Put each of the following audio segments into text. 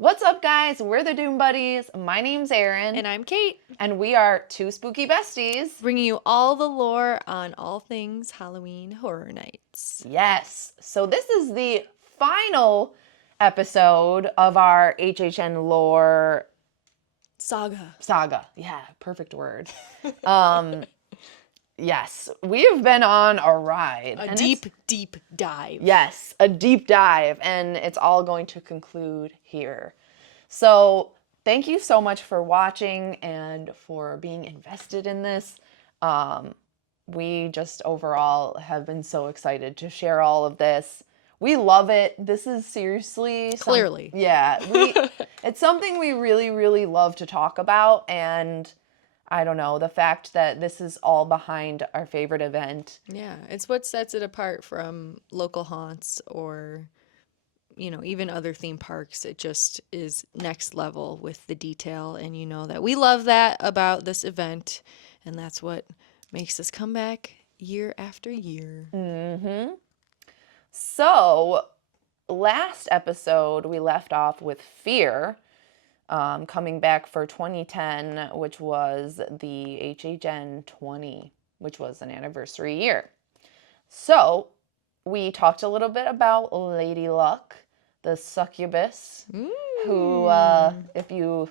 What's up, guys? We're the Doom Buddies. My name's Erin. And I'm Kate, And we are two spooky besties. bringing you all the lore on all things Halloween Horror Nights. Yes. So this is the final episode of our HHN lore Saga. Yeah, perfect word. Yes, we have been on a ride. A deep dive. Yes, a deep dive, and it's all going to conclude here. So thank you so much for watching and for being invested in this. We just overall have been so excited to share all of this. We love it. This is seriously... Clearly. It's something we really, really love to talk about, and... I don't know, the fact that this is all behind our favorite event. Yeah, it's what sets it apart from local haunts or, even other theme parks. It just is next level with the detail. And you know that we love that about this event. And that's what makes us come back year after year. Mm-hmm. So, last episode, we left off with Fear. Coming back for 2010, which was the HHN 20, which was an anniversary year. So, we talked a little bit about Lady Luck, the succubus, who, if you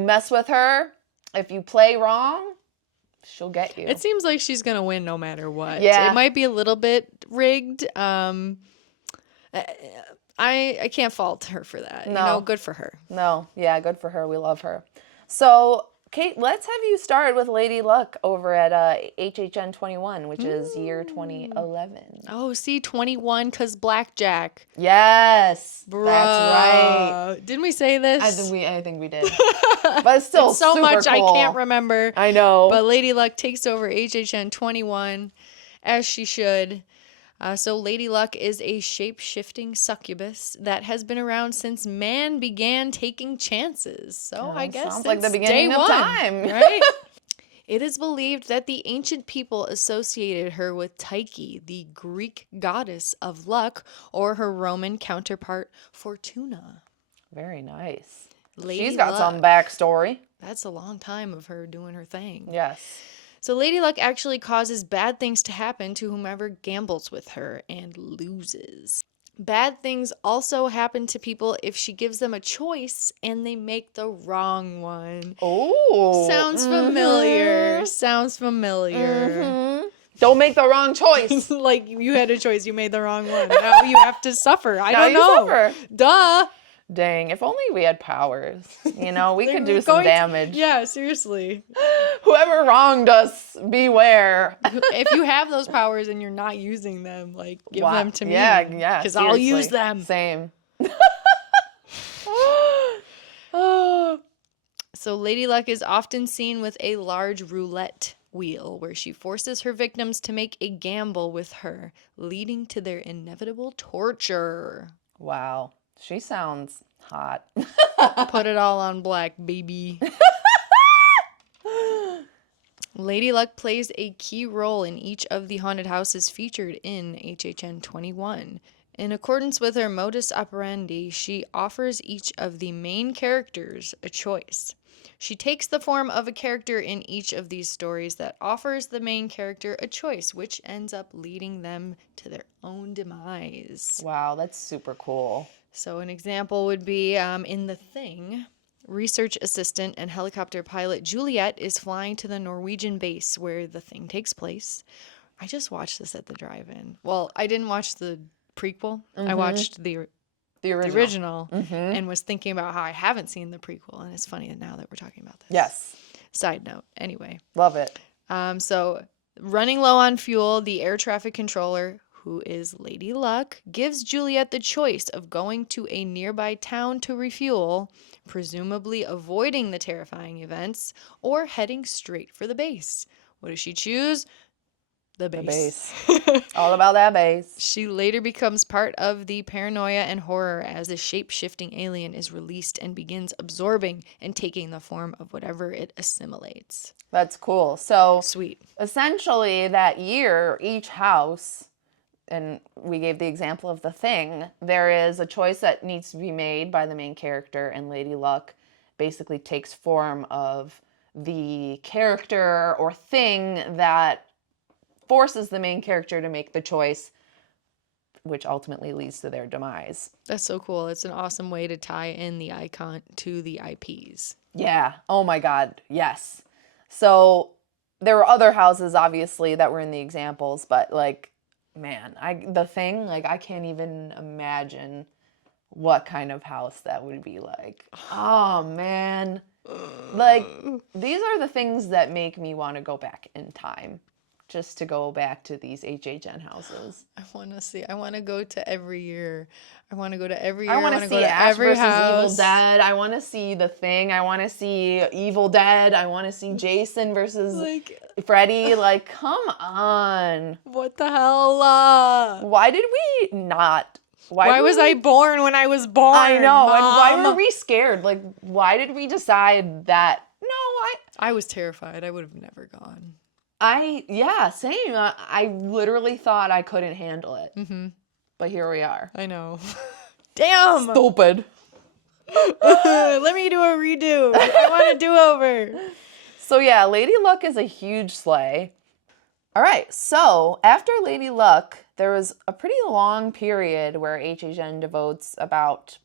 mess with her, if you play wrong, she'll get you. It seems like she's going to win no matter what. Yeah. It might be a little bit rigged. I can't fault her for that. No. Good for her. No, yeah, good for her. We love her. So, Kate, let's have you start with Lady Luck over at HHN 21, which is year 2011. Oh, see, 21 because blackjack. Yes, Bruh. that's right. Didn't we say this? I think we did. But it's still It's so super much cool. I can't remember. I know. But Lady Luck takes over HHN 21 as she should. So Lady Luck is a shape-shifting succubus that has been around since man began taking chances. So I guess sounds like the it's beginning day of one, time. right? It is believed that the ancient people associated her with Tyche, the Greek goddess of luck, or her Roman counterpart, Fortuna. Very nice. Lady She's got Luck. some backstory. That's a long time of her doing her thing. Yes. So Lady Luck actually causes bad things to happen to whomever gambles with her and loses. Bad things also happen to people if she gives them a choice and they make the wrong one. Oh. Sounds familiar. Sounds familiar. Don't make the wrong choice. Like you had a choice, you made the wrong one. Now you have to suffer. I don't know. Suffer. Duh. Dang, if only we had powers. We could do some damage. Yeah, seriously. Whoever wronged us, beware. If you have those powers and you're not using them, give them to me. Yeah. Because I'll use them. Same. So Lady Luck is often seen with a large roulette wheel where she forces her victims to make a gamble with her, leading to their inevitable torture. Wow. She sounds hot. Put it all on black, baby. Lady Luck plays a key role in each of the haunted houses featured in HHN 21. In accordance with her modus operandi, she offers each of the main characters a choice. She takes the form of a character in each of these stories that offers the main character a choice, which ends up leading them to their own demise. Wow, that's super cool. So an example would be in The Thing, research assistant and helicopter pilot Juliet is flying to the Norwegian base where The Thing takes place. I just watched this at the drive-in. Well, I didn't watch the prequel. I watched the original and was thinking about how I haven't seen the prequel. And it's funny now that we're talking about this. Yes. Side note. Anyway. Love it. So running low on fuel, the air traffic controller, who is Lady Luck, gives Juliet the choice of going to a nearby town to refuel, presumably avoiding the terrifying events, or heading straight for the base. What does she choose? The base. All about that base. She later becomes part of the paranoia and horror as a shape-shifting alien is released and begins absorbing and taking the form of whatever it assimilates. That's cool. So Sweet. essentially that year, each house and we gave the example of The Thing, there is a choice that needs to be made by the main character, and Lady Luck basically takes form of the character or thing that forces the main character to make the choice, which ultimately leads to their demise. That's so cool. It's an awesome way to tie in the icon to the IPs. Yeah. Oh my God. Yes. So there were other houses, obviously, that were in the examples, but like, man, The Thing, like, I can't even imagine what kind of house that would be like. Oh man. Like, these are the things that make me want to go back in time, just to go back to these HHN houses. I want to see. I want to go to every year. I want to go to every I year. want to wanna see go to Ash every versus Evil house. Dead. I want to see The Thing. I want to see Evil Dead. I want to see Jason versus Like, Freddy. Like, come on. what the hell? Why did we not? Why were was we- I born when I was born? I know. And why Mom? were we scared? Like, why did we decide that? No, I was terrified. I would have never gone. yeah, same. I literally thought I couldn't handle it. Mm-hmm. But here we are. I know. Damn. Stupid. Let me do a redo. I want a do-over. So yeah, Lady Luck is a huge sleigh. All right, so after Lady Luck, there was a pretty long period where HHN devotes about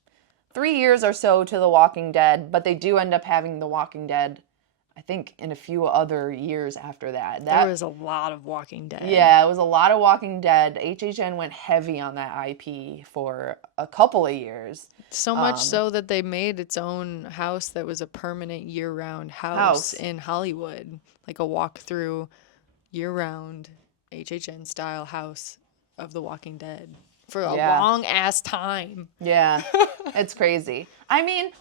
3 years or so to The Walking Dead, but they do end up having The Walking Dead, I think, in a few other years after that. There was a lot of Walking Dead. Yeah, it was a lot of Walking Dead. HHN went heavy on that IP for a couple of years. So much so that they made its own house that was a permanent year-round house in Hollywood. Like a walk-through year-round HHN-style house of The Walking Dead for a long-ass time. Yeah, it's crazy. I mean,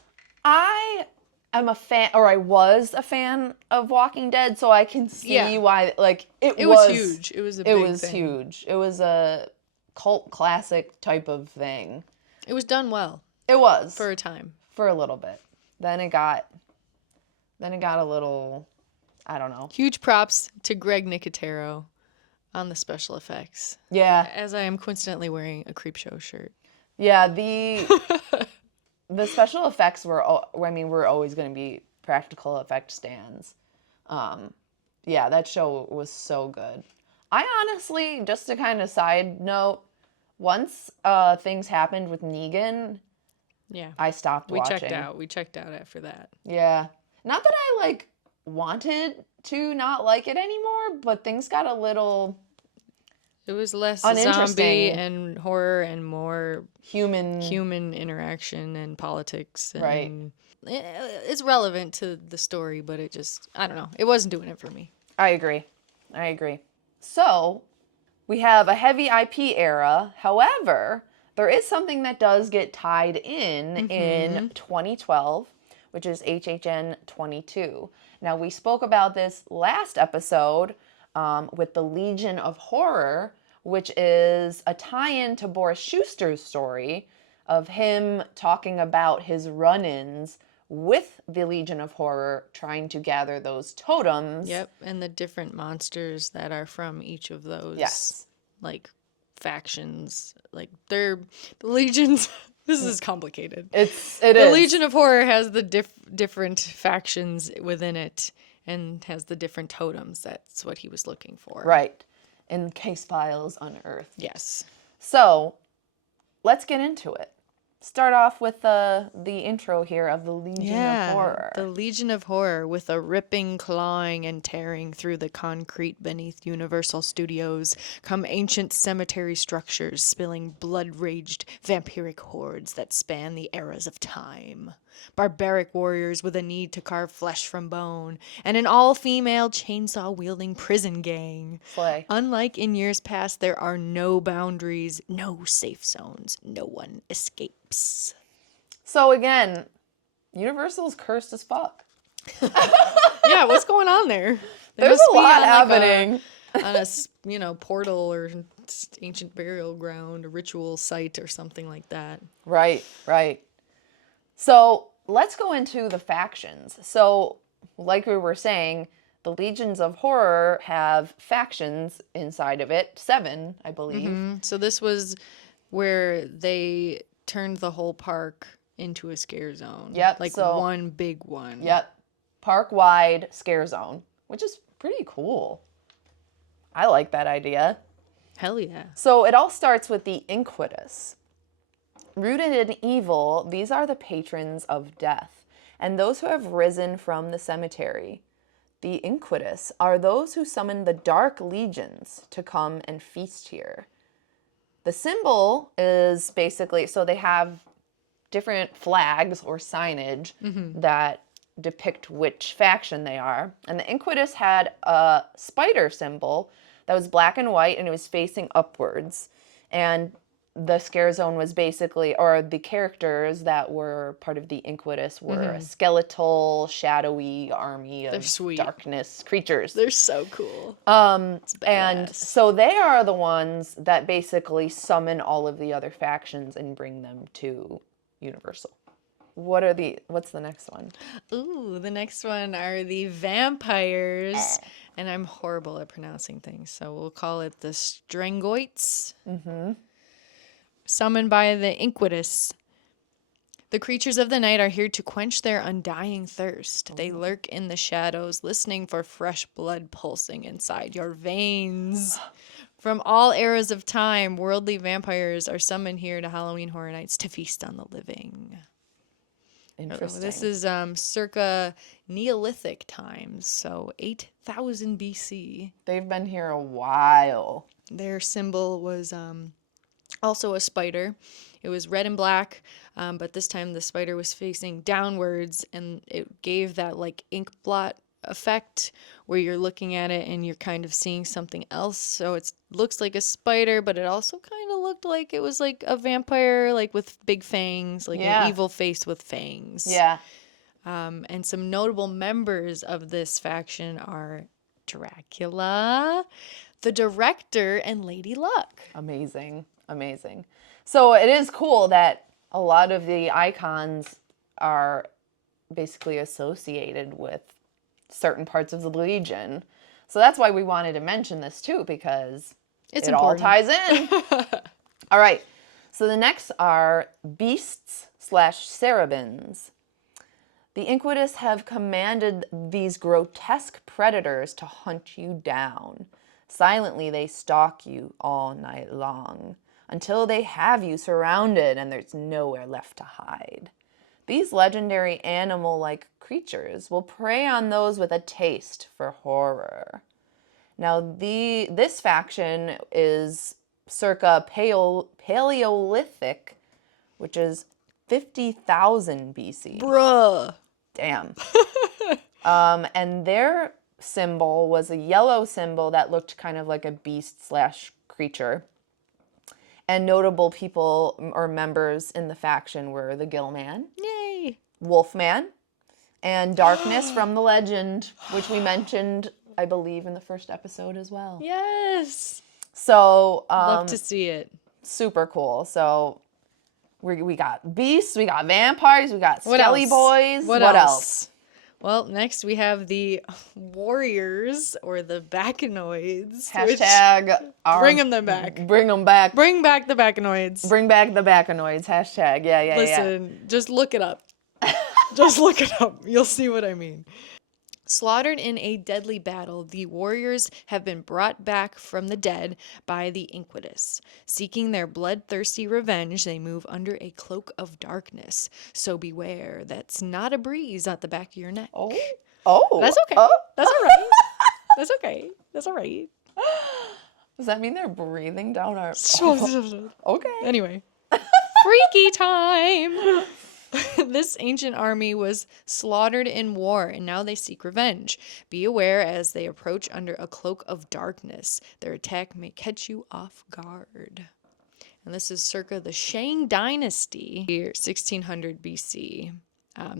I am a fan, or I was a fan of Walking Dead, so I can see why, like, it was huge. It was a big thing. Huge. It was a cult classic type of thing. It was done well. It was. For a time. For a little bit. Then it got a little, I don't know. Huge props to Greg Nicotero on the special effects. Yeah. As I am coincidentally wearing a Creepshow shirt. Yeah, the special effects we're always going to be practical effect stans. Yeah, that show was so good. I honestly, just to kind of side note, once things happened with Negan, I stopped watching. We checked out after that. Yeah. Not that I, like, wanted to not like it anymore, but things got a little... It was less uninteresting. Zombie and horror and more human interaction and politics. And right. It's relevant to the story, but it just, I don't know. It wasn't doing it for me. I agree. So, we have a heavy IP era. However, there is something that does get tied in 2012, which is HHN 22. Now, we spoke about this last episode with the Legion of Horror, which is a tie-in to Boris Schuster's story of him talking about his run-ins with the Legion of Horror, trying to gather those totems. Yep, and the different monsters that are from each of those, like, factions. Like, they're the legions. This is complicated. It is. The Legion of Horror has the different factions within it and has the different totems. That's what he was looking for. Right. In case files unearthed. Yes. So, let's get into it. Start off with the intro here of the Legion of Horror. The Legion of Horror, with a ripping, clawing, and tearing through the concrete beneath Universal Studios, come ancient cemetery structures, spilling blood-raged vampiric hordes that span the eras of time. Barbaric warriors with a need to carve flesh from bone, and an all-female chainsaw-wielding prison gang. Slay. Unlike in years past, there are no boundaries, no safe zones, no one escapes. So again, Universal's cursed as fuck. Yeah, what's going on there? There's a lot happening. On a portal or ancient burial ground, a ritual site or something like that. Right. So let's go into the factions. So, like we were saying, The Legions of Horror have factions inside of it, 7, I believe. So this was where they turned the whole park into a scare zone. Yep. Like So one big one. Yep. Park-wide scare zone, which is pretty cool. I like that idea. Hell yeah. So it all starts with the Inquisitus. Rooted in evil, these are the patrons of death and those who have risen from the cemetery. The Inquisitus are those who summon the dark legions to come and feast here. The symbol is basically, so they have different flags or signage that depict which faction they are. And the Inquisitus had a spider symbol that was black and white and it was facing upwards. And the scare zone was basically, or the characters that were part of the Inquisitus were a skeletal, shadowy army of darkness creatures. They're so cool. And so they are the ones that basically summon all of the other factions and bring them to Universal. What's the next one? Ooh, the next one are the vampires. And I'm horrible at pronouncing things, so we'll call it the Strangoites. Summoned by the Inquisitus. The creatures of the night are here to quench their undying thirst. They lurk in the shadows, listening for fresh blood pulsing inside your veins. From all eras of time, worldly vampires are summoned here to Halloween Horror Nights to feast on the living. Interesting. This is circa Neolithic times, so 8,000 BC. They've been here a while. Their symbol was also a spider. It was red and black, but this time the spider was facing downwards, and it gave that like ink blot effect where you're looking at it and you're kind of seeing something else. So it looks like a spider, but it also kind of looked like it was like a vampire, like with big fangs, like an evil face with fangs. Yeah. And some notable members of this faction are Dracula, the director, and Lady Luck. Amazing. So it is cool that a lot of the icons are basically associated with certain parts of the Legion. So that's why we wanted to mention this too, because it all ties in. All right. So the next are beasts/serabins. The Inquisitus have commanded these grotesque predators to hunt you down. Silently, they stalk you all night long until they have you surrounded and there's nowhere left to hide. These legendary animal-like creatures will prey on those with a taste for horror. Now, this faction is circa Paleolithic, which is 50,000 BC. Bruh. Damn. And their symbol was a yellow symbol that looked kind of like a beast/creature. And notable people or members in the faction were the Gillman, Yay, Wolfman, and Darkness from the Legend, which we mentioned, I believe, in the first episode as well. Yes. So Love to see it. Super cool. So we got beasts, we got vampires, we got skelly boys. What else? Well, next we have the warriors, or the Bacanoids. Hashtag bring them back. Bring them back. Bring back the Bacanoids. Bring back the Bacanoids. Hashtag. Yeah. Listen, just look it up. Just look it up. You'll see what I mean. Slaughtered in a deadly battle, the warriors have been brought back from the dead by the Inquisitus. Seeking their bloodthirsty revenge, they move under a cloak of darkness. So beware, that's not a breeze at the back of your neck. Oh. That's okay. Oh. That's all right. That's okay. That's all right. Does that mean they're breathing down our... Okay. Anyway. Freaky time! This ancient army was slaughtered in war, and now they seek revenge. Be aware as they approach under a cloak of darkness. Their attack may catch you off guard. And this is circa the Shang Dynasty, 1600 BC.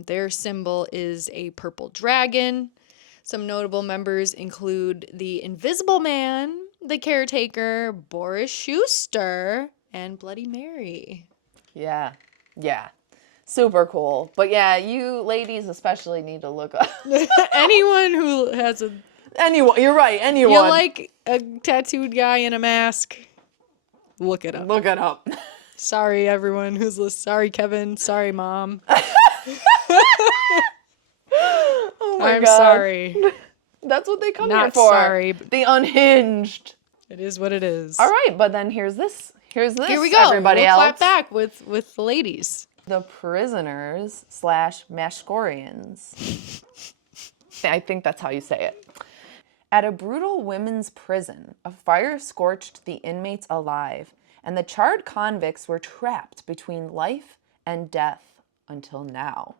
Their symbol is a purple dragon. Some notable members include the Invisible Man, the Caretaker, Boris Schuster, and Bloody Mary. Yeah. Super cool. But yeah, you ladies especially need to look up. Anyone who has a Anyone. You're right. Anyone. You like a tattooed guy in a mask? Look it up. Look it up. Sorry, everyone who's listening. Sorry, Kevin. Sorry, Mom. Oh my I'm God. sorry. That's what they come Not here for. sorry. The unhinged. It is what it is. All right, but then here's this. Here we go. Everybody we'll else. clap back with the ladies. The prisoners / Mashkorians. I think that's how you say it. At a brutal women's prison, a fire scorched the inmates alive, and the charred convicts were trapped between life and death until now.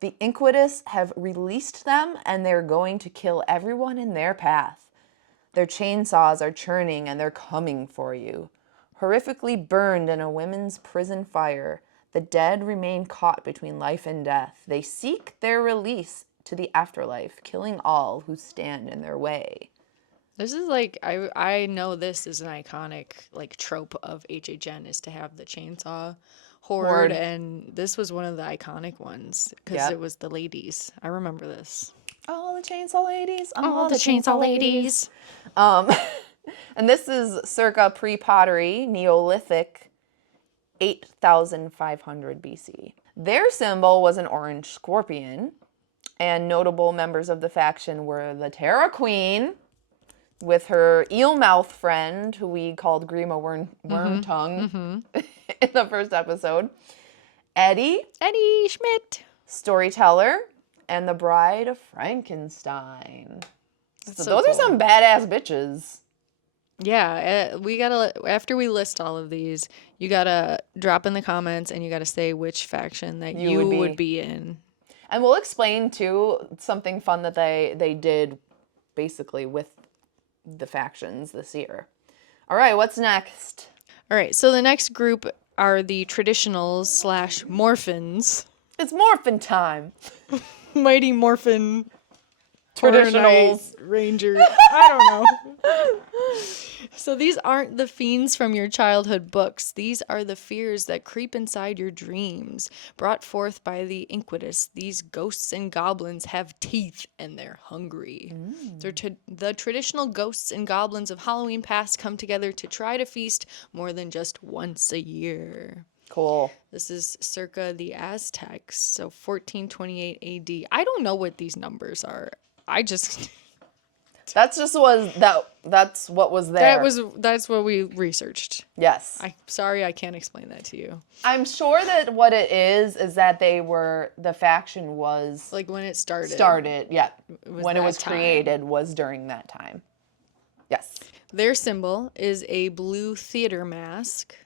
The Inquisitus have released them, and they're going to kill everyone in their path. Their chainsaws are churning, and they're coming for you. Horrifically burned in a women's prison fire, the dead remain caught between life and death. They seek their release to the afterlife, killing all who stand in their way. This is like, I know this is an iconic like trope of HHN is to have the chainsaw horde, and this was one of the iconic ones because it was the ladies. I remember this. All the chainsaw ladies. All the chainsaw ladies. And this is circa pre-pottery, Neolithic, 8,500 BC. Their symbol was an orange scorpion, and notable members of the faction were the Terra Queen, with her eel mouth friend, who we called Grima Wormtongue in the first episode, Eddie Schmidt, Storyteller, and the Bride of Frankenstein. So those cool. are some badass bitches. Yeah, we gotta, after we list all of these, you gotta drop in the comments and you gotta say which faction that you would be in. And we'll explain, too, something fun that they did basically with the factions this year. All right, what's next? All right, so the next group are the traditionals / morphins. It's morphin time. Mighty Morphin Traditionals. Ranger. I don't know. So these aren't the fiends from your childhood books. These are the fears that creep inside your dreams. Brought forth by the Inquisitus, these ghosts and goblins have teeth and they're hungry. The traditional ghosts and goblins of Halloween past come together to try to feast more than just once a year. Cool. This is circa the Aztecs, so 1428 AD. I don't know what these numbers are. That's what was there. That's what we researched. Yes. I'm sorry I can't explain that to you. I'm sure that what it is that the faction was Like when it started. Yeah. When it was created was during that time. Yes. Their symbol is a blue theater mask.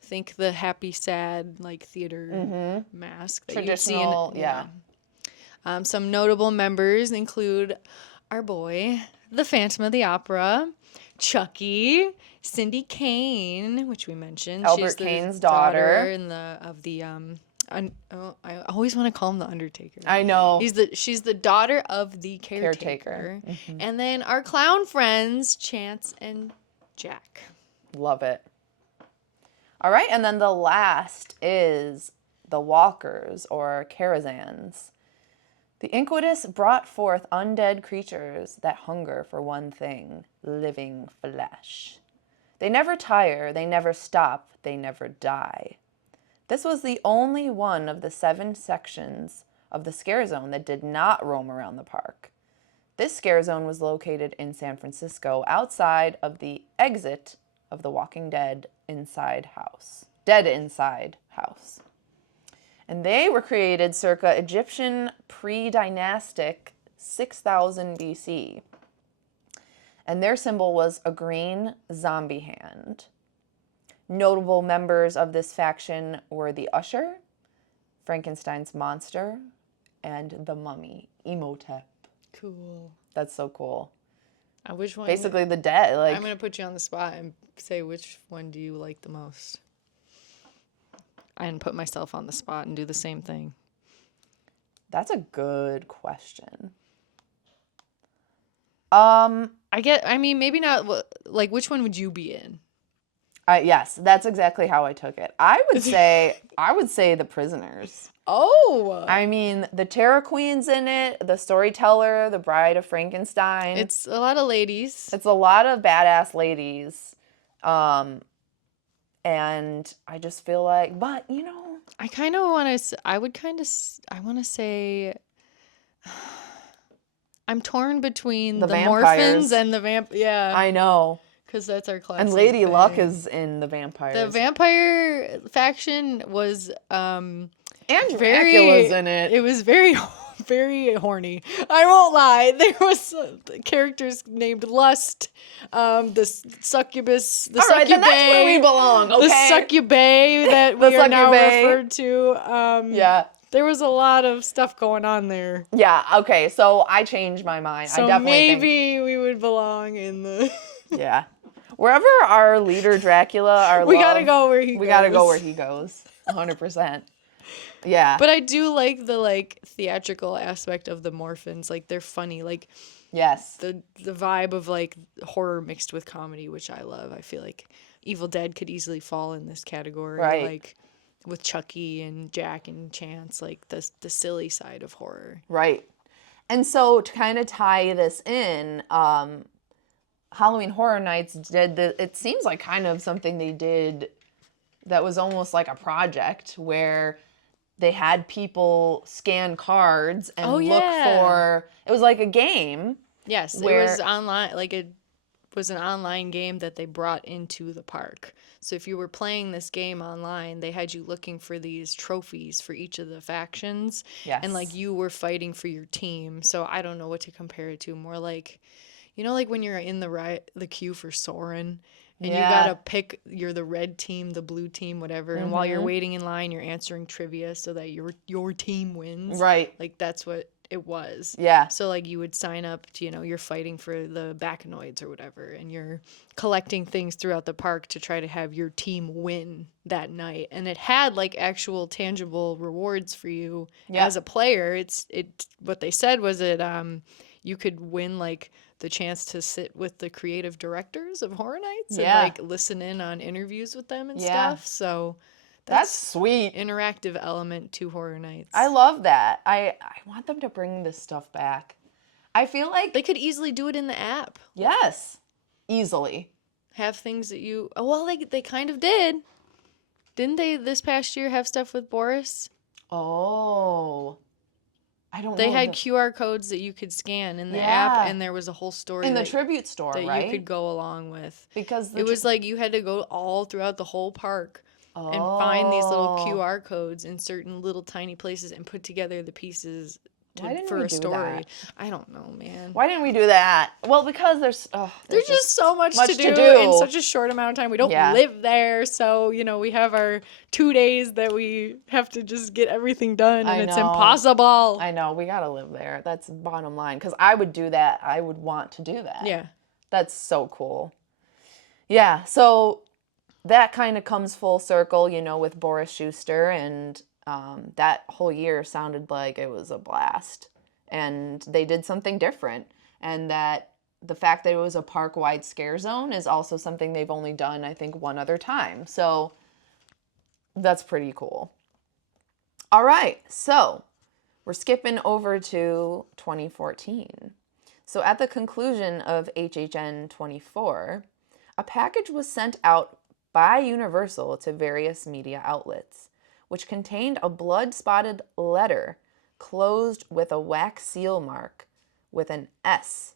Think the happy, sad, like theater mask that you see in. Yeah. Some notable members include our boy, the Phantom of the Opera, Chucky, Cindy Kane, which we mentioned. Albert Kane's daughter. I always want to call him the Undertaker. I know. She's the daughter of the caretaker. And then our clown friends, Chance and Jack. Love it. All right, and then the last is the walkers or karazans. The Inquisitus brought forth undead creatures that hunger for one thing, living flesh. They never tire, they never stop, they never die. This was the only one of the 7 sections of the scare zone that did not roam around the park. This scare zone was located in San Francisco outside of the exit of the Walking Dead Inside House. And they were created circa Egyptian pre-dynastic 6000 BC. And their symbol was a green zombie hand. Notable members of this faction were the Usher, Frankenstein's monster, and the mummy, Imhotep. Cool. That's so cool. Which one? Basically the dead. I'm going to put you on the spot and say which one do you like the most? And put myself on the spot and do the same thing. That's a good question. Maybe not, like, which one would you be in? Yes, that's exactly how I took it. I would say the prisoners. Oh. I mean, the Terror Queen's in it, the Storyteller, the Bride of Frankenstein. It's a lot of ladies. It's a lot of badass ladies. And I just feel like, but you know, I kind of want to, I want to say, I'm torn between The the vampires. Morphins and the yeah. I know. Because that's our classic And Lady Luck thing. is in the vampires. The vampire faction was and Dracula's in it. It was very very horny. I won't lie. There was characters named Lust, the succubus, the All right, then that's where we succubae, belong. Okay. the succubae that we are now succubae. referred to. Yeah. There was a lot of stuff going on there. Yeah. Okay. So I changed my mind. So I definitely maybe we would belong in the. Yeah. Wherever our leader Dracula, we gotta go where he. We gotta go where he goes. 100%. Yeah. But I do like the theatrical aspect of the Morphins. Like they're funny. Like yes. The vibe of like horror mixed with comedy, which I love. I feel like Evil Dead could easily fall in this category. Right. Like with Chucky and Jack and Chance, like the silly side of horror. Right. And so to kind of tie this in, Halloween Horror Nights it seems like kind of something they did that was almost like a project where they had people scan cards and look for, it was like a game. Yes, it was online, like it was an online game that they brought into the park. So if you were playing this game online, they had you looking for these trophies for each of the factions. Yes. And like you were fighting for your team. So I don't know what to compare it to. More like, you know, like when you're in the queue for Soarin'. And you gotta pick, you're the red team, the blue team, whatever. And while you're waiting in line, you're answering trivia so that your team wins. Right. Like that's what it was. Yeah. So like you would sign up to, you're fighting for the Bacanoids or whatever. And you're collecting things throughout the park to try to have your team win that night. And it had like actual tangible rewards for you as a player. What they said was you could win like the chance to sit with the creative directors of Horror Nights and like listen in on interviews with them and stuff. So that's sweet. Interactive element to Horror Nights. I love that. I want them to bring this stuff back. I feel like they could easily do it in the app. Yes. Easily. Have things that they kind of did. Didn't they this past year have stuff with Boris? Oh. I don't know. They had QR codes that you could scan in the app, and there was a whole story in the tribute store, that right? you could go along with. Because it was like you had to go all throughout the whole park and find these little QR codes in certain little tiny places and put together the pieces for a story. That? I don't know, man. Why didn't we do that? Well, because there's just so much to do in such a short amount of time. We don't live there, so we have our 2 days that we have to just get everything done, and it's impossible. I know, we gotta live there. That's bottom line. Because I would do that. I would want to do that. Yeah, that's so cool. Yeah, so that kind of comes full circle, with Boris Schuster, and that whole year sounded like it was a blast. And they did something different. And that the fact that it was a park-wide scare zone is also something they've only done, I think, one other time. So that's pretty cool. All right, so we're skipping over to 2014. So at the conclusion of HHN 24, a package was sent out by Universal to various media outlets, which contained a blood-spotted letter closed with a wax seal mark with an S.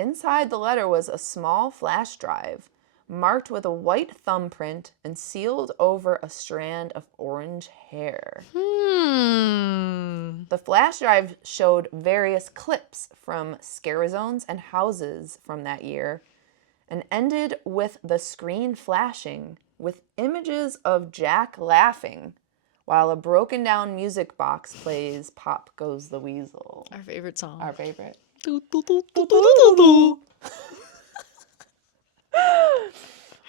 Inside the letter was a small flash drive marked with a white thumbprint and sealed over a strand of orange hair. The flash drive showed various clips from scare zones and houses from that year and ended with the screen flashing with images of Jack laughing while a broken down music box plays Pop Goes the Weasel. Our favorite song. Our favorite.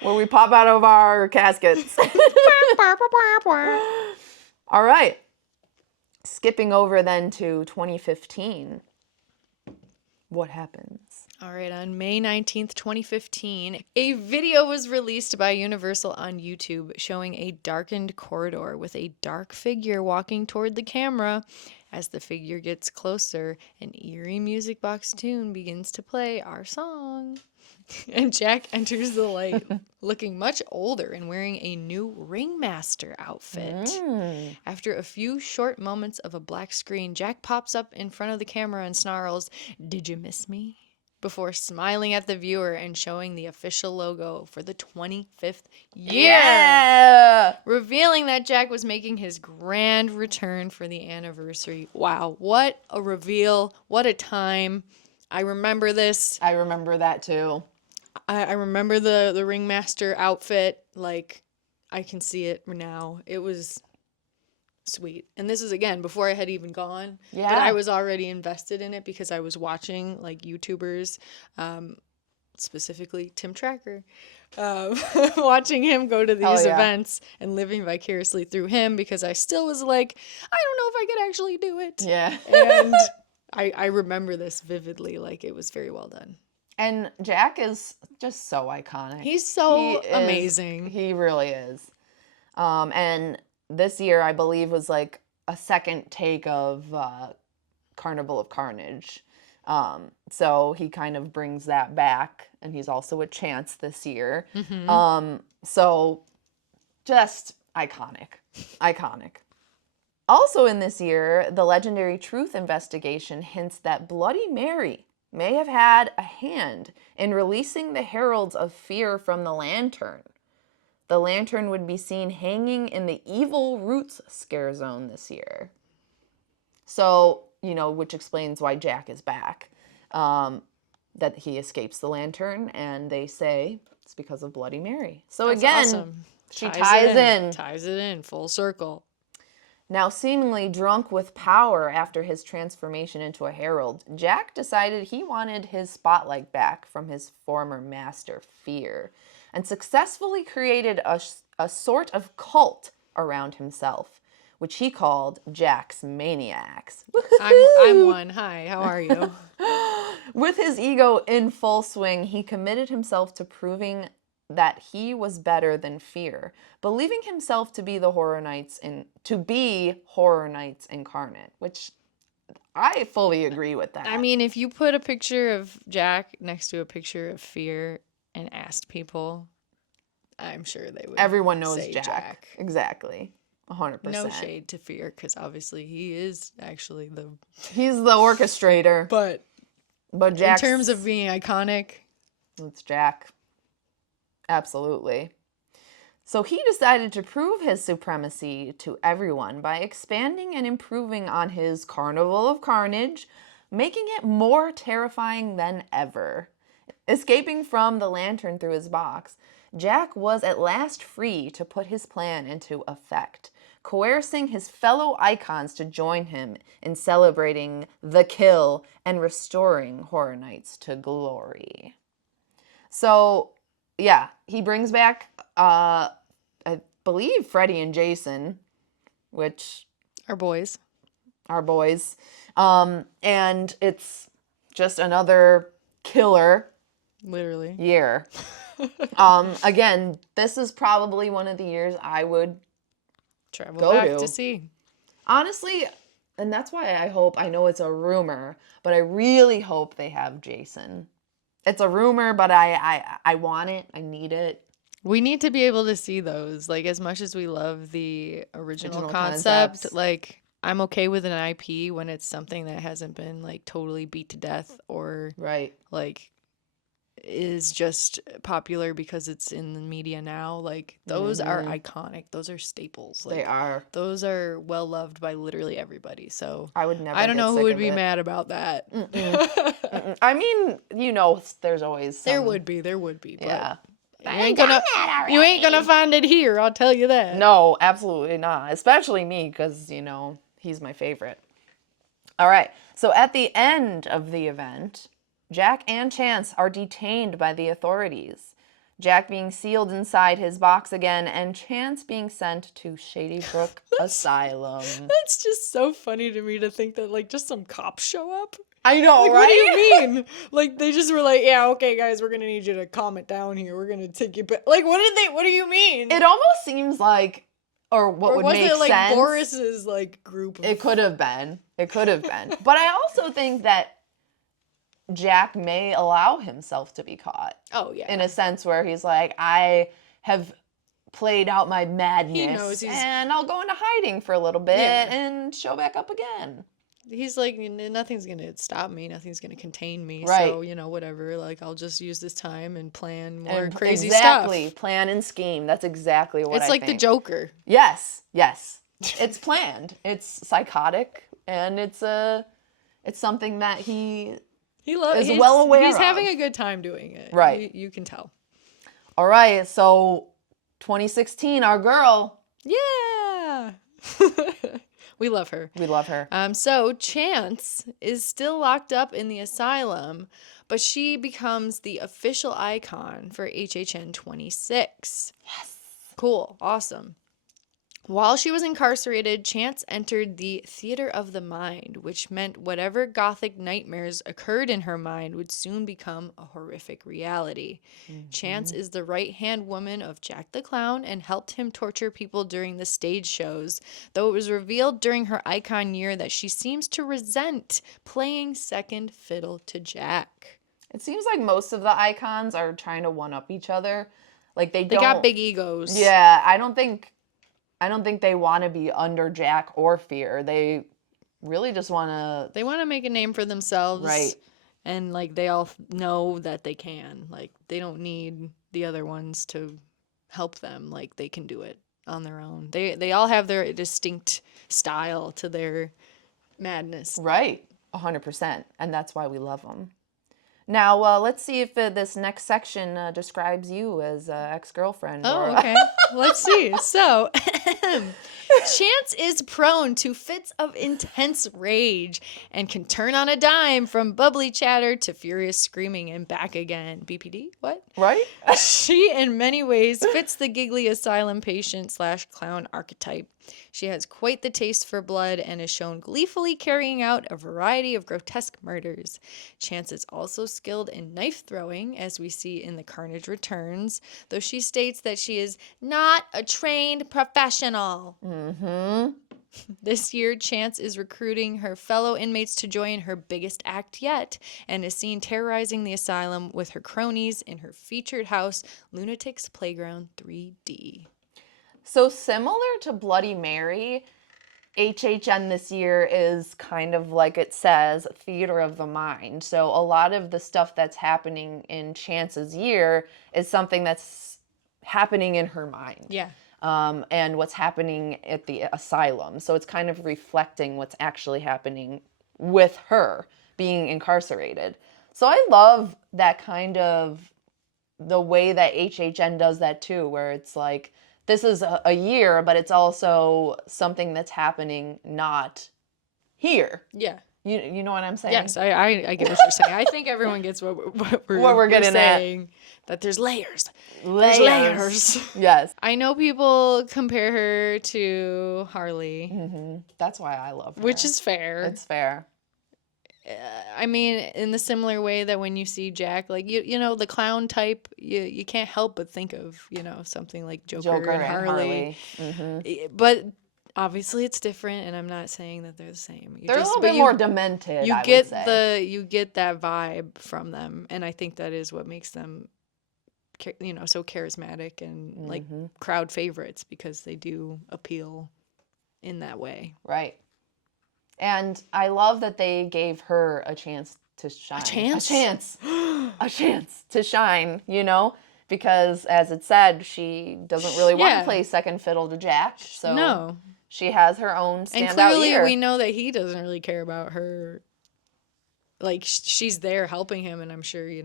Where we pop out of our caskets. All right. Skipping over then to 2015. What happens? All right, on May 19th, 2015, a video was released by Universal on YouTube showing a darkened corridor with a dark figure walking toward the camera. As the figure gets closer, an eerie music box tune begins to play our song. And Jack enters the light, looking much older and wearing a new ringmaster outfit. After a few short moments of a black screen, Jack pops up in front of the camera and snarls, "Did you miss me?" before smiling at the viewer and showing the official logo for the 25th year. Yeah! Revealing that Jack was making his grand return for the anniversary. Wow, what a reveal. What a time. I remember this. I remember that too. I remember the ringmaster outfit. Like, I can see it now. It was sweet. And this is, again, before I had even gone. Yeah. But I was already invested in it because I was watching, like, YouTubers, specifically Tim Tracker, watching him go to these events and living vicariously through him because I still was like, I don't know if I could actually do it. Yeah. And I remember this vividly. Like, it was very well done. And Jack is just so iconic. He's so amazing. He really is. And this year, I believe, was like a second take of Carnival of Carnage. So he kind of brings that back, and he's also a Chance this year. So just iconic. Iconic. Also in this year, the legendary Truth investigation hints that Bloody Mary may have had a hand in releasing the heralds of fear from the lantern. The lantern would be seen hanging in the Evil Roots scare zone this year. So, which explains why Jack is back. That he escapes the lantern, and they say it's because of Bloody Mary. So That's again, awesome. she ties in. Ties it in, full circle. Now, seemingly drunk with power after his transformation into a herald, Jack decided he wanted his spotlight back from his former master, Fear, and successfully created a sort of cult around himself, which he called Jack's Maniacs. I'm one. Hi, how are you? With his ego in full swing, he committed himself to proving that he was better than Fear, believing himself to be Horror Nights incarnate, which I fully agree with that. I mean, if you put a picture of Jack next to a picture of Fear and asked people, I'm sure they would. Everyone knows say Jack. Exactly. 100%. No shade to Fear, because obviously he is actually he's the orchestrator. But Jack's, in terms of being iconic, it's Jack. Absolutely. So he decided to prove his supremacy to everyone by expanding and improving on his Carnival of Carnage, making it more terrifying than ever. Escaping from the lantern through his box, Jack was at last free to put his plan into effect, coercing his fellow icons to join him in celebrating the kill and restoring Horror Nights to glory. So, yeah, he brings back, I believe, Freddy and Jason, which... our boys. And it's just another killer... literally. year. Again, this is probably one of the years I would travel back to see. Honestly, and that's why I know it's a rumor, but I really hope they have Jason. It's a rumor, but I want it. I need it. We need to be able to see those. Like, as much as we love the original concept, concepts. like, I'm okay with an IP when it's something that hasn't been, like, totally beat to death or, right, like, is just popular because it's in the media now. Like, those are iconic. Those are staples. Like, they are. Those are well loved by literally everybody. So I would never. I don't know who would be mad about that. I mean, there's always some... There would be. But yeah. You ain't gonna find it here. I'll tell you that. No, absolutely not. Especially me, because he's my favorite. All right. So at the end of the event, Jack and Chance are detained by the authorities. Jack being sealed inside his box again, and Chance being sent to Shady Brook Asylum. That's just so funny to me to think that, like, just some cops show up. I know, Like, right? what do you mean? Like, they just were like, yeah, okay, guys, we're gonna need you to calm it down here. We're gonna take you back. Like, what do you mean? It almost seems like, or what would was make it, like, sense. Boris's, like, group of... It could have been. But I also think that Jack may allow himself to be caught. Oh, yeah. In a sense where he's like, I have played out my madness. He knows and I'll go into hiding for a little bit and show back up again. He's like, nothing's going to stop me. Nothing's going to contain me. Right. So, whatever. Like, I'll just use this time and plan more crazy exactly. stuff. Plan and scheme. That's exactly what I think. It's like the Joker. Yes. It's planned. It's psychotic. And it's something that he is well aware of. He's having a good time doing it. Right. You can tell. All right. So 2016, our girl. Yeah. We love her. We love her. So Chance is still locked up in the asylum, but she becomes the official icon for HHN 26. Yes. Cool. Awesome. While she was incarcerated, Chance entered the theater of the mind, which meant whatever gothic nightmares occurred in her mind would soon become a horrific reality. Mm-hmm. Chance is the right-hand woman of Jack the Clown and helped him torture people during the stage shows, though it was revealed during her icon year that she seems to resent playing second fiddle to Jack. It seems like most of the icons are trying to one-up each other. Like they got big egos. Yeah, I don't think they want to be under Jack or Fear. They really just want to... They want to make a name for themselves. Right. And, like, they all know that they can. Like, they don't need the other ones to help them. Like, they can do it on their own. They all have their distinct style to their madness. Right. 100%. And that's why we love them. Now, let's see if this next section describes you as ex-girlfriend. Oh, okay. Let's see. So, Chance is prone to fits of intense rage and can turn on a dime from bubbly chatter to furious screaming and back again. BPD? What? Right? She, in many ways, fits the giggly asylum patient/clown archetype. She has quite the taste for blood and is shown gleefully carrying out a variety of grotesque murders. Chance is also skilled in knife throwing, as we see in The Carnage Returns, though she states that she is not a trained professional. Mm-hmm. This year, Chance is recruiting her fellow inmates to join her biggest act yet and is seen terrorizing the asylum with her cronies in her featured house, Lunatic's Playground 3D. So similar to Bloody Mary, HHN this year is kind of like it says, theater of the mind. So a lot of the stuff that's happening in Chance's year is something that's happening in her mind. Yeah. And what's happening at the asylum. So it's kind of reflecting what's actually happening with her being incarcerated. So I love that kind of the way that HHN does that too, where it's like, this is a year, but it's also something that's happening not here. Yeah. You know what I'm saying? Yes, I get what you're saying. I think everyone gets what we're getting saying, that there's layers. There's layers. Yes. I know people compare her to Harley. Mm-hmm. That's why I love her. Which is fair. It's fair. I mean, in the similar way that when you see Jack, like, you know, the clown type, you can't help but think of, something like Joker and Harley. Mm-hmm. But obviously it's different, and I'm not saying that they're the same. They're a little bit more demented, you I get would say. you get that vibe from them, and I think that is what makes them, so charismatic and like crowd favorites, because they do appeal in that way. Right. And I love that they gave her a chance to shine. A chance to shine, because as it said, she doesn't really want to play second fiddle to Jack. So no. She has her own standout And clearly year. we know that he doesn't really care about her. Like, she's there helping him, and I'm sure, he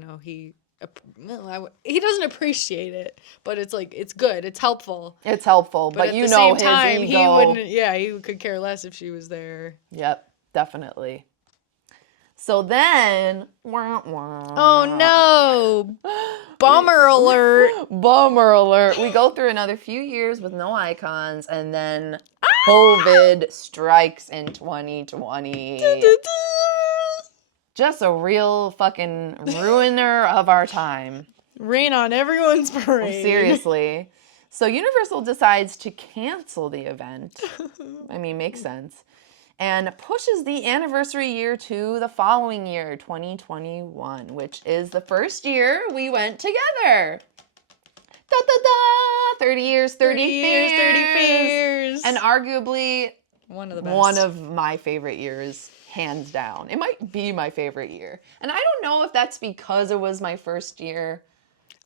doesn't appreciate it, but it's like, it's good, it's helpful. It's helpful, but at his the same time, ego. he could care less if she was there. Yep, definitely. So then, Oh no! Bummer alert! Bummer alert. We go through another few years with no icons, and then COVID strikes in 2020. Just a real fucking ruiner of our time. Rain on everyone's parade. Seriously. So Universal decides to cancel the event. I mean, makes sense. And pushes the anniversary year to the following year, 2021, which is the first year we went together. Da, da, da! 30 years, 30 fears. 30 fears. And arguably One of the best. one of my favorite years, hands down. It might be my favorite year. And I don't know if that's because it was my first year.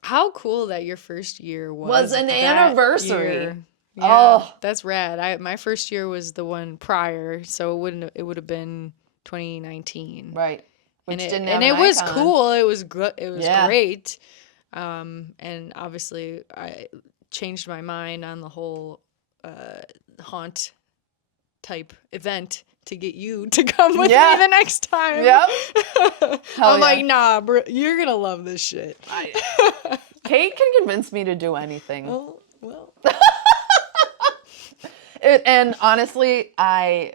How cool that your first year Was an that anniversary. year. Yeah, Oh. That's rad. My first year was the one prior, so it would have been 2019. Right. Which And didn't have it an was icon. cool. It was good. It was Yeah. great. And obviously I changed my mind on the whole haunt type event to get you to come with Yeah. me the next time. Yep. I'm yeah. like, nah, bro, you're gonna love this shit. Kate can convince me to do anything. Oh, well. And honestly, I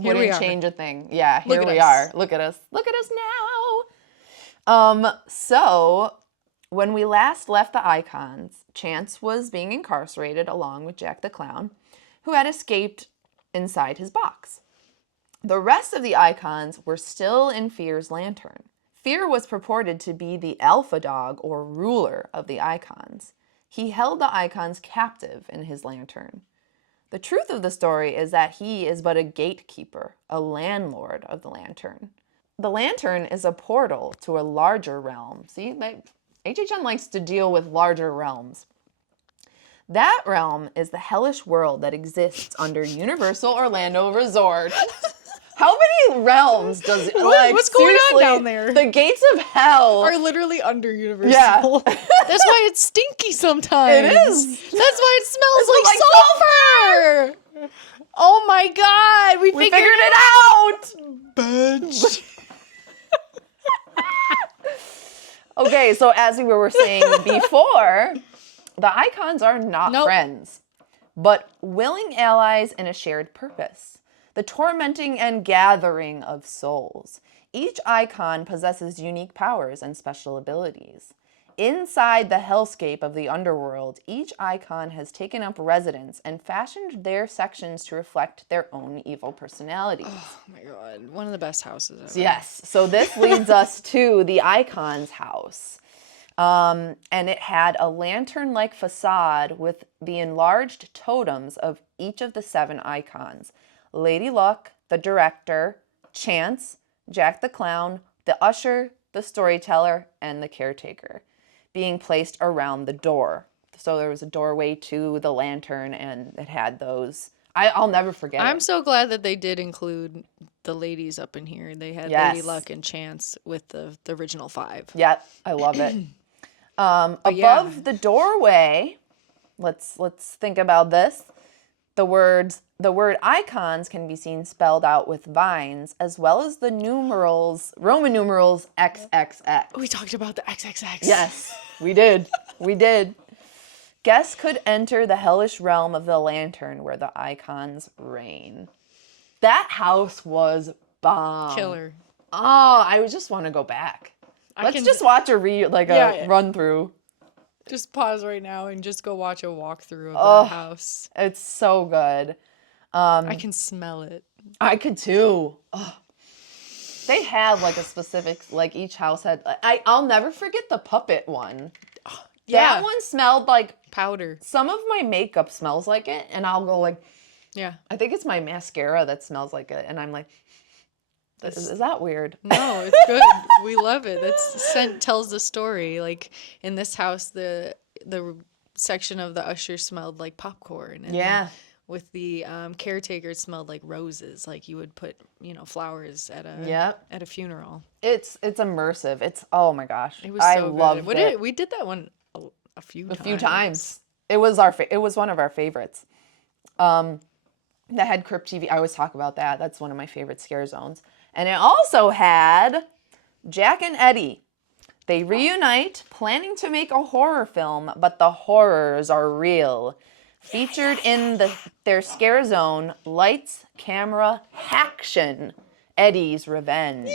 Here we wouldn't are. change a thing. Yeah, Look here at we us. are. Look at us. Look at us now. So when we last left the icons, Chance was being incarcerated along with Jack the Clown, who had escaped inside his box. The rest of the icons were still in Fear's lantern. Fear was purported to be the alpha dog or ruler of the icons. He held the icons captive in his lantern. The truth of the story is that he is but a gatekeeper, a landlord of the lantern. The lantern is a portal to a larger realm. See, HHN likes to deal with larger realms. That realm is the hellish world that exists under Universal Orlando Resort. How many realms does it? What's going on seriously, down there? The gates of hell Are literally under Universal. Yeah. That's why it's stinky sometimes. It is. That's why it smells It like smells sulfur. Oh my god, we We figured it out. Bitch. Okay, so as we were saying before, the icons are not Nope. friends, but willing allies in a shared purpose. The tormenting and gathering of souls. Each icon possesses unique powers and special abilities. Inside the hellscape of the underworld, each icon has taken up residence and fashioned their sections to reflect their own evil personalities. Oh my god, one of the best houses ever. Yes, so this leads us to the icon's house. And it had a lantern-like facade with the enlarged totems of each of the 7 icons. Lady Luck, the director, Chance, Jack the Clown, the usher, the storyteller, and the caretaker, being placed around the door. So there was a doorway to the lantern, and it had those. I'll never forget I'm it. so glad that they did include the ladies up in here. They had Yes. Lady Luck and Chance with the original 5. Yeah, I love it. yeah. Above the doorway, let's think about this. The word icons can be seen spelled out with vines, as well as the numerals, Roman numerals XXX. We talked about the XXX. Yes, we did. We did. Guests could enter the hellish realm of the lantern where the icons reign. That house was bomb. Killer. Oh, I just want to go back. Let's just watch a run through. Just pause right now and just go watch a walkthrough of that house. It's so good. I can smell it. I could too. Oh. They had like a specific, like each house had. I'll never forget the puppet one. Yeah. That one smelled like Powder. some of my makeup smells like it, and I'll go like, Yeah. I think it's my mascara that smells like it, and I'm like, is that weird? No, it's good. We love it. That's scent tells the story. Like in this house, the section of the usher smelled like popcorn. And Yeah. with the caretaker, it smelled like roses. Like you would put, flowers at a funeral. It's immersive. It's oh my gosh. It was so loved good. it. We did that one a few A few times. It was one of our favorites. that had Crypt TV. I always talk about that. That's one of my favorite scare zones. And it also had Jack and Eddie. They reunite, planning to make a horror film, but the horrors are real. Featured in their scare zone, Lights, Camera, Haction, Eddie's Revenge.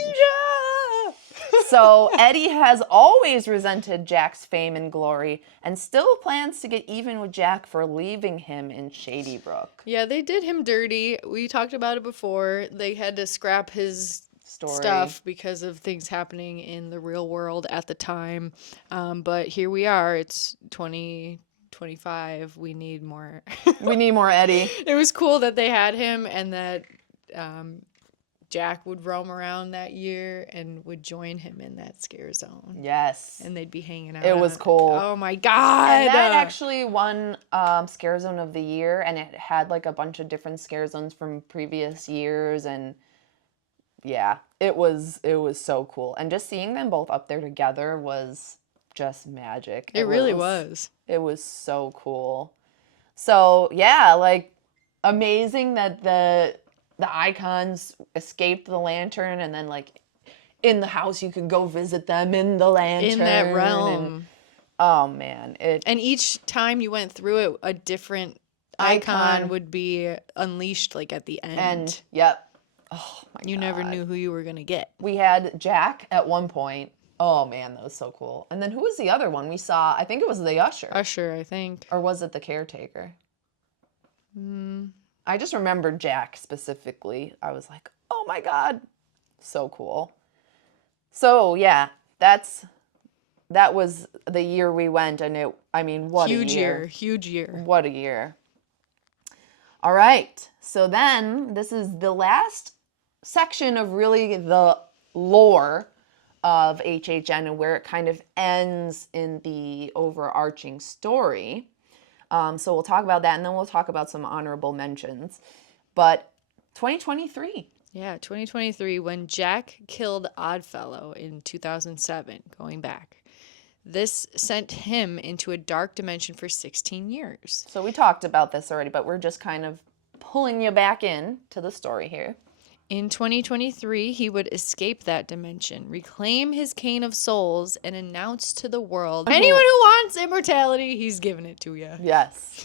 So Eddie has always resented Jack's fame and glory and still plans to get even with Jack for leaving him in Shady Brook. Yeah, they did him dirty. We talked about it before. They had to scrap his stuff because of things happening in the real world at the time. But here we are. It's 2025. We need more. We need more Eddie. It was cool that they had him and that Jack would roam around that year and would join him in that scare zone. Yes. And they'd be hanging out. It was cool. Oh my God. And that actually won Scare Zone of the Year, and it had like a bunch of different scare zones from previous years, and yeah, it was so cool. And just seeing them both up there together was just magic. It really was. It was so cool. So yeah, like amazing that the icons escaped the lantern, and then like in the house you could go visit them in the lantern. In that realm. And, oh man. And each time you went through it, a different icon would be unleashed like at the end. And yep. Oh my God. You never knew who you were going to get. We had Jack at one point. Oh man, that was so cool. And then who was the other one we saw? I think it was the usher. Usher, I think. Or was it the caretaker? I just remembered Jack specifically. I was like, oh my God, so cool. So yeah, that was the year we went, and what huge a year. Huge year. What a year. All right, so then this is the last section of really the lore of HHN and where it kind of ends in the overarching story. So we'll talk about that, and then we'll talk about some honorable mentions. But 2023. Yeah, 2023, when Jack killed Oddfellow in 2007, going back. This sent him into a dark dimension for 16 years. So we talked about this already, but we're just kind of pulling you back in to the story here. In 2023, he would escape that dimension, reclaim his cane of souls, and announce to the world, anyone who wants immortality, he's giving it to you. Yes.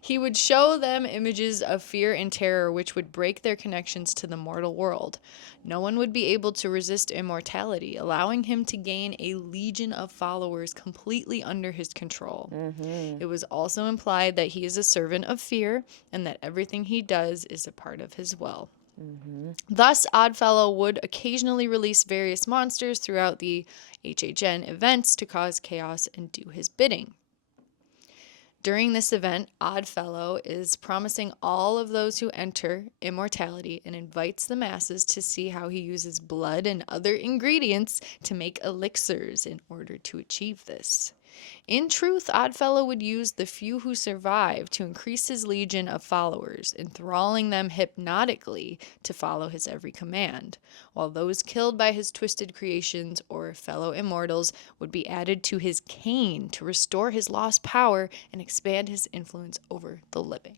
He would show them images of fear and terror which would break their connections to the mortal world. No one would be able to resist immortality, allowing him to gain a legion of followers completely under his control. Mm-hmm. It was also implied that he is a servant of fear and that everything he does is a part of his will. Mm-hmm. Thus, Oddfellow would occasionally release various monsters throughout the HHN events to cause chaos and do his bidding. During this event, Oddfellow is promising all of those who enter immortality and invites the masses to see how he uses blood and other ingredients to make elixirs in order to achieve this. In truth, Oddfellow would use the few who survive to increase his legion of followers, enthralling them hypnotically to follow his every command, while those killed by his twisted creations or fellow immortals would be added to his cane to restore his lost power and expand his influence over the living.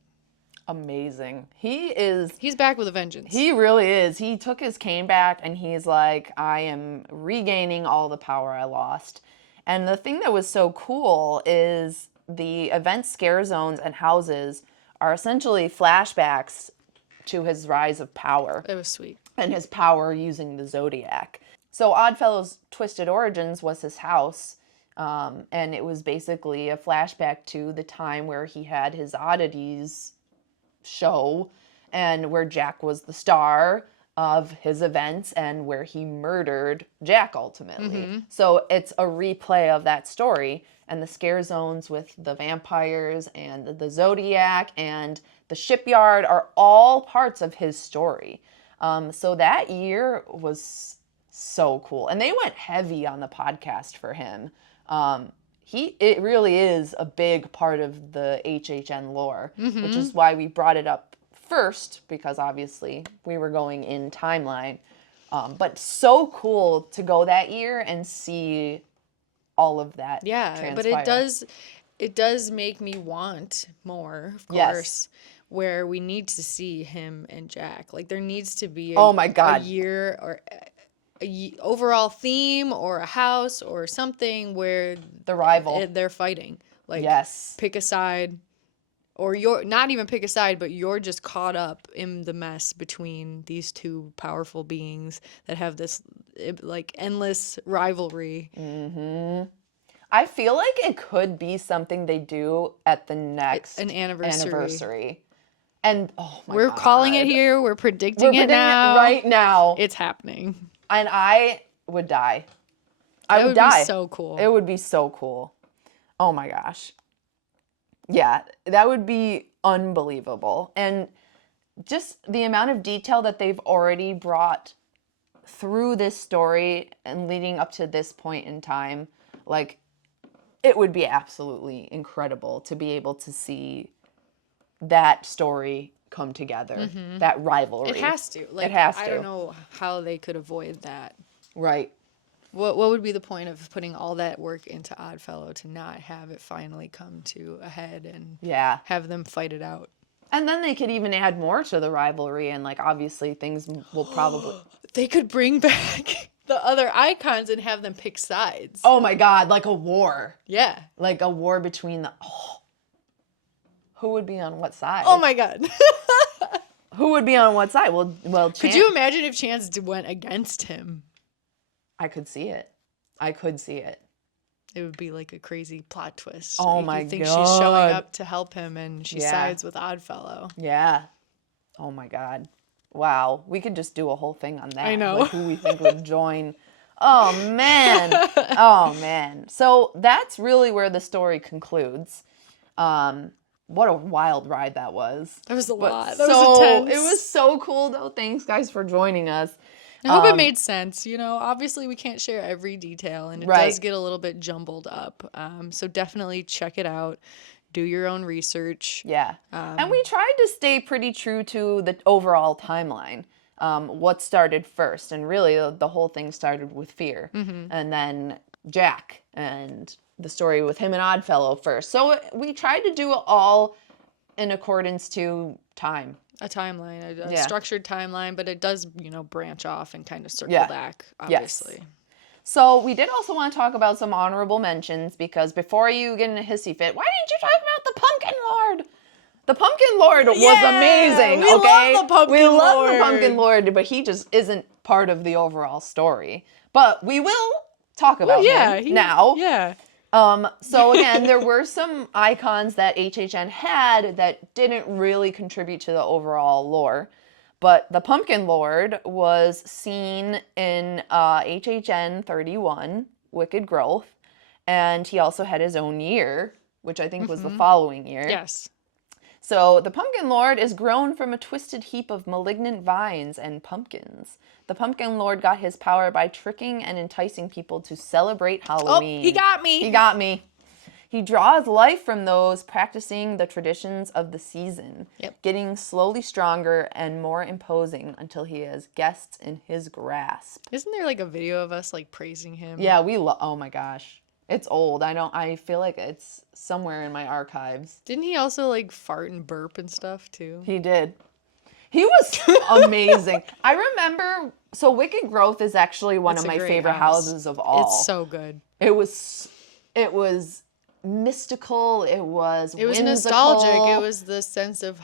Amazing. He's back with a vengeance. He really is. He took his cane back and he's like, I am regaining all the power I lost. And the thing that was so cool is the event scare zones and houses are essentially flashbacks to his rise of power. It was sweet. And his power using the Zodiac. So Oddfellow's Twisted Origins was his house, and it was basically a flashback to the time where he had his Oddities show and where Jack was the star of his events and where he murdered Jack ultimately. Mm-hmm. So it's a replay of that story, and the scare zones with the vampires and the Zodiac and the shipyard are all parts of his story. So that year was so cool. And they went heavy on the podcast for him. It really is a big part of the HHN lore, mm-hmm. which is why we brought it up first, because obviously we were going in timeline. But so cool to go that year and see all of that transpire. But it does make me want more, of course. Yes. where we need to see him and Jack. Like there needs to be Oh my a God. year or overall theme or a house or something where The rival. they're fighting. Like Yes. pick a side, or you're not even pick a side, but you're just caught up in the mess between these two powerful beings that have this like endless rivalry. I feel like it could be something they do at the next An anniversary. And oh my We're God. calling it here. We're predicting, We're predicting now. it right now. It's happening. And I would die. I That would would die. be so cool. It would be so cool. Oh my gosh. Yeah, that would be unbelievable. And just the amount of detail that they've already brought through this story and leading up to this point in time, like, it would be absolutely incredible to be able to see that story come together, that rivalry. It has to. Like, it has to. I don't know how they could avoid that. Right. What would be the point of putting all that work into Oddfellow to not have it finally come to a head and Yeah. have them fight it out? And then they could even add more to the rivalry, and like obviously things will probably. They could bring back the other icons and have them pick sides. Oh my God, like a war. Yeah. Like a war between the. Oh, who would be on what side? Oh my God. Who would be on what side? Well. Could you imagine if Chance went against him? I could see it. I could see it. It would be like a crazy plot twist. Oh Like, my you think God. she's showing up to help him and she Yeah. sides with Oddfellow. Yeah. Oh my God. Wow. We could just do a whole thing on that. I know. Like who we think would join. Oh man. Oh man. So that's really where the story concludes. What a wild ride that was. That was a But lot. That was intense. It was so cool though. Thanks guys for joining us. I hope it made sense. You know, obviously we can't share every detail and it Right. does get a little bit jumbled up. So definitely check it out. Do your own research. Yeah. And we tried to stay pretty true to the overall timeline. What started first. And really, the whole thing started with Fear. And then Jack and the story with him and Oddfellow first. So we tried to do it all in accordance to time. A timeline, a Yeah. structured timeline, but it does, you know, branch off and kind of circle Yeah. back, Yes. obviously. So we did also want to talk about some honorable mentions because before you get in a hissy fit, why didn't you talk about the Pumpkin Lord? The Pumpkin Lord was amazing. We okay, love the Pumpkin we love Lord. the Pumpkin Lord, but he just isn't part of the overall story. But we will talk about him now. Yeah. So again, there were some icons that HHN had that didn't really contribute to the overall lore. But the Pumpkin Lord was seen in HHN 31, Wicked Growth, and he also had his own year, which I think was the following year. Yes. So the Pumpkin Lord is grown from a twisted heap of malignant vines and pumpkins. The Pumpkin Lord got his power by tricking and enticing people to celebrate Halloween. Oh, he got me. He got me. He draws life from those practicing the traditions of the season, getting slowly stronger and more imposing until he has guests in his grasp. Isn't there like a video of us like praising him? Yeah, oh my gosh. It's old. I feel like it's somewhere in my archives. Didn't he also like fart and burp and stuff too? He did. He was amazing. I remember, so Wicked Growth is actually one It's of a my great favorite house. houses of all. It's so good. It was mystical. It was whimsical. Nostalgic. It was the sense of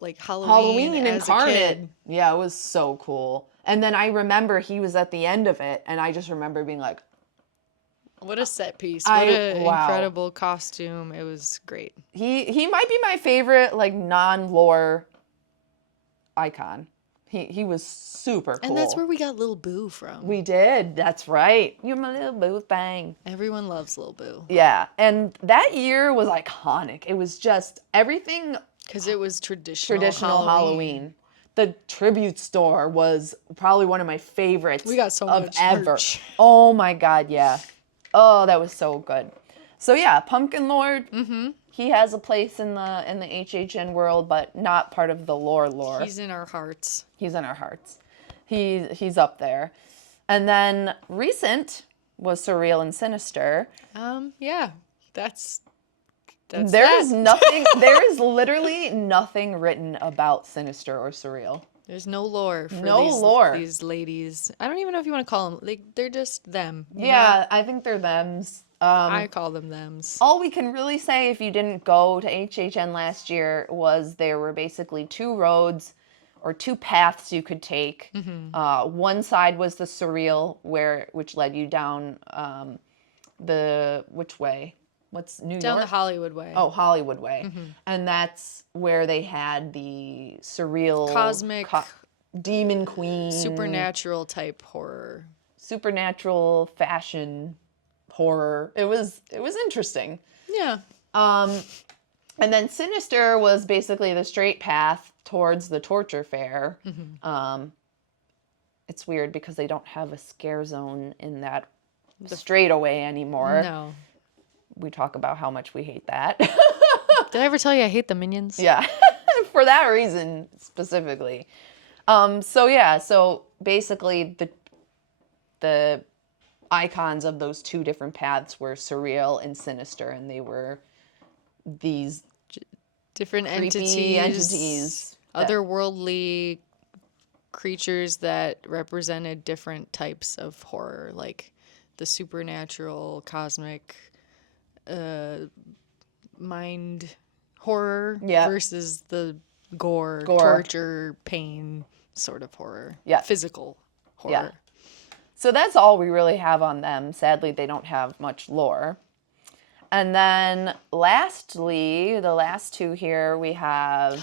like Halloween as incarnate. a kid. Yeah, it was so cool. And then I remember he was at the end of it, and I just remember being like, what a set piece. What an wow. incredible costume. It was great. He might be my favorite like non-lore icon. He was super cool. And that's where we got Lil Boo from. We did. That's right. You're my little boo bang. Everyone loves Lil Boo. Yeah. And that year was iconic. It was just everything Because it was traditional Halloween. The tribute store was probably one of my favorites We got so of much ever. merch. Oh my God, yeah. Oh, that was so good. So yeah, Pumpkin Lord. He has a place in the HHN world, but not part of the lore. He's in our hearts. He's in our hearts. He's up there. And then recent was Surreal and Sinister. Yeah. That's That's There's that. nothing, there is literally nothing written about Sinister or Surreal. There's no lore for No lore. these ladies. I don't even know if you want to call them. Like, they're just them. you know? Yeah, I think they're thems. I call them thems. All we can really say if you didn't go to HHN last year was there were basically two roads or two paths you could take. One side was the Surreal, which led you down which way? What's New Down York? the Hollywood way. Oh, Hollywood way. And that's where they had the surreal Cosmic, demon queen, supernatural type horror. supernatural fashion horror. It was interesting. Yeah. And then Sinister was basically the straight path towards the torture fair. It's weird because they don't have a scare zone in that straightaway anymore. No. We talk about how much we hate that. Did I ever tell you I hate the Minions? Yeah, for that reason specifically. So basically the icons of those two different paths were Surreal and Sinister, and they were these Different creepy entities that- otherworldly creatures that represented different types of horror, like the supernatural, cosmic, mind horror versus the gore, torture, pain sort of horror. Yeah. Physical horror. Yeah. So that's all we really have on them. Sadly, they don't have much lore. And then lastly, the last two here, we have...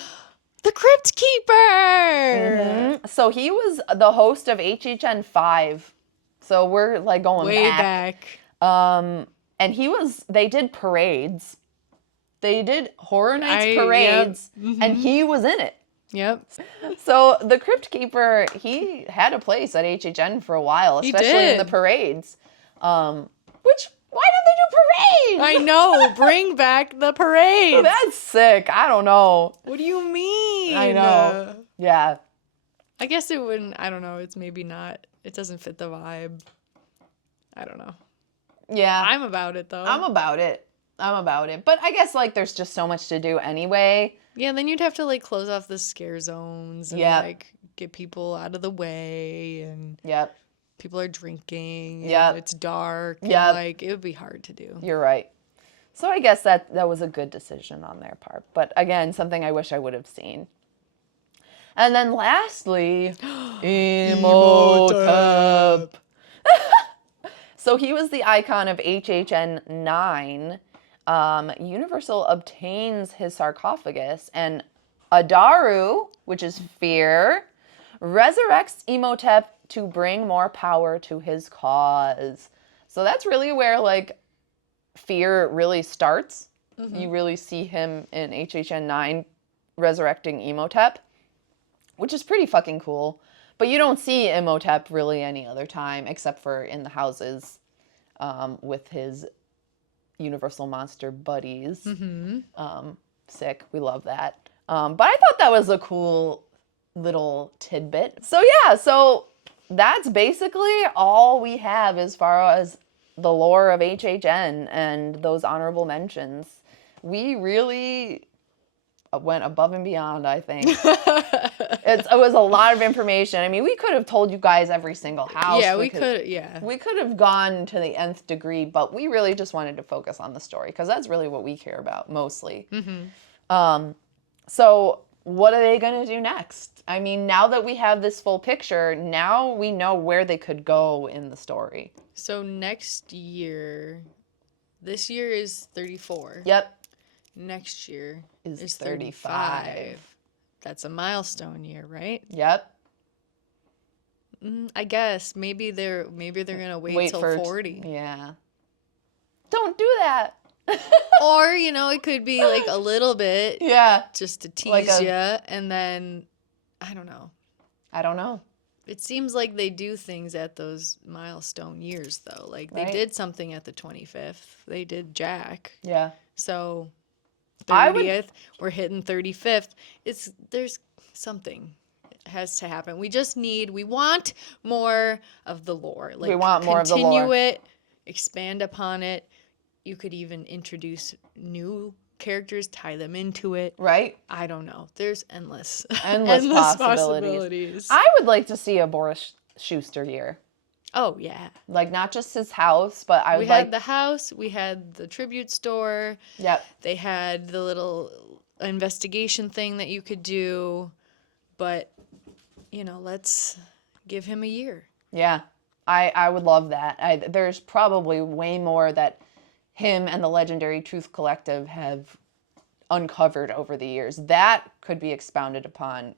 The Crypt Keeper! So he was the host of HHN 5. So we're like going Way back. And they did parades. They did Horror Nights parades, and he was in it. Yep. So the Crypt Keeper, he had a place at HHN for a while, especially in the parades. Why don't they do parades? I know. Bring back the parades. That's sick. I don't know. What do you mean? I know. Yeah. I guess it wouldn't. I don't know. It's maybe not. It doesn't fit the vibe. I don't know. Yeah. I'm about it, though. I'm about it. But I guess, like, there's just so much to do anyway. Yeah, then you'd have to, like, close off the scare zones and, like, get people out of the way. And people are drinking. And it's dark. Yeah. And, like, it would be hard to do. You're right. So I guess that was a good decision on their part. But, again, something I wish I would have seen. And then lastly, Imhotep. So he was the icon of HHN 9. Universal obtains his sarcophagus, and Adaru, which is fear, resurrects Imhotep to bring more power to his cause. So that's really where, like, fear really starts. You really see him in HHN 9 resurrecting Imhotep, which is pretty fucking cool. But you don't see Imhotep really any other time except for in the houses with his Universal Monster buddies. Sick. We love that. But I thought that was a cool little tidbit. So yeah, so that's basically all we have as far as the lore of HHN and those honorable mentions. We really went above and beyond, I think. It was a lot of information. I mean, we could have told you guys every single house. Yeah, we could. We could have gone to the nth degree, but we really just wanted to focus on the story because that's really what we care about mostly. So what are they going to do next? I mean, now that we have this full picture, now we know where they could go in the story. So next year, this year is 34. Yep. Next year is 35. That's a milestone year, right? Yep. I guess maybe they're gonna wait till 40. Yeah. Don't do that. Or it could be like a little bit. Yeah. Just to tease you, and then I don't know. It seems like they do things at those milestone years, though. Like they did something at the 25th. They did Jack. Yeah. So 30th, we're hitting 35th. There's something has to happen. We want more of the lore. Like, we want more of the lore. Continue it, expand upon it. You could even introduce new characters, tie them into it. Right? I don't know. There's endless Possibilities. I would like to see a Boris Schuster year. Oh, yeah. Like, not just his house, but I would We had the house, we had the tribute store. Yep. They had the little investigation thing that you could do. But, let's give him a year. Yeah. I would love that. There's probably way more that him and the legendary Truth Collective have uncovered over the years. That could be expounded upon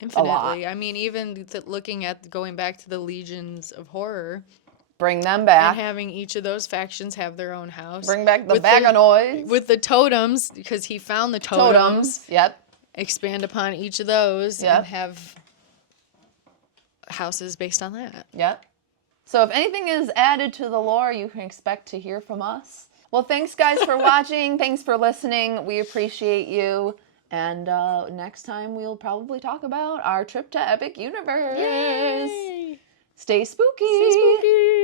infinitely. I mean, even looking at going back to the Legions of Horror. Bring them back. And having each of those factions have their own house. Bring back the Vaganoids. With the totems, because he found the totems. Yep. Expand upon each of those and have houses based on that. Yep. So if anything is added to the lore, you can expect to hear from us. Well, thanks, guys, for watching. Thanks for listening. We appreciate you. And next time, we'll probably talk about our trip to Epic Universe. Yay! Stay spooky. Stay spooky.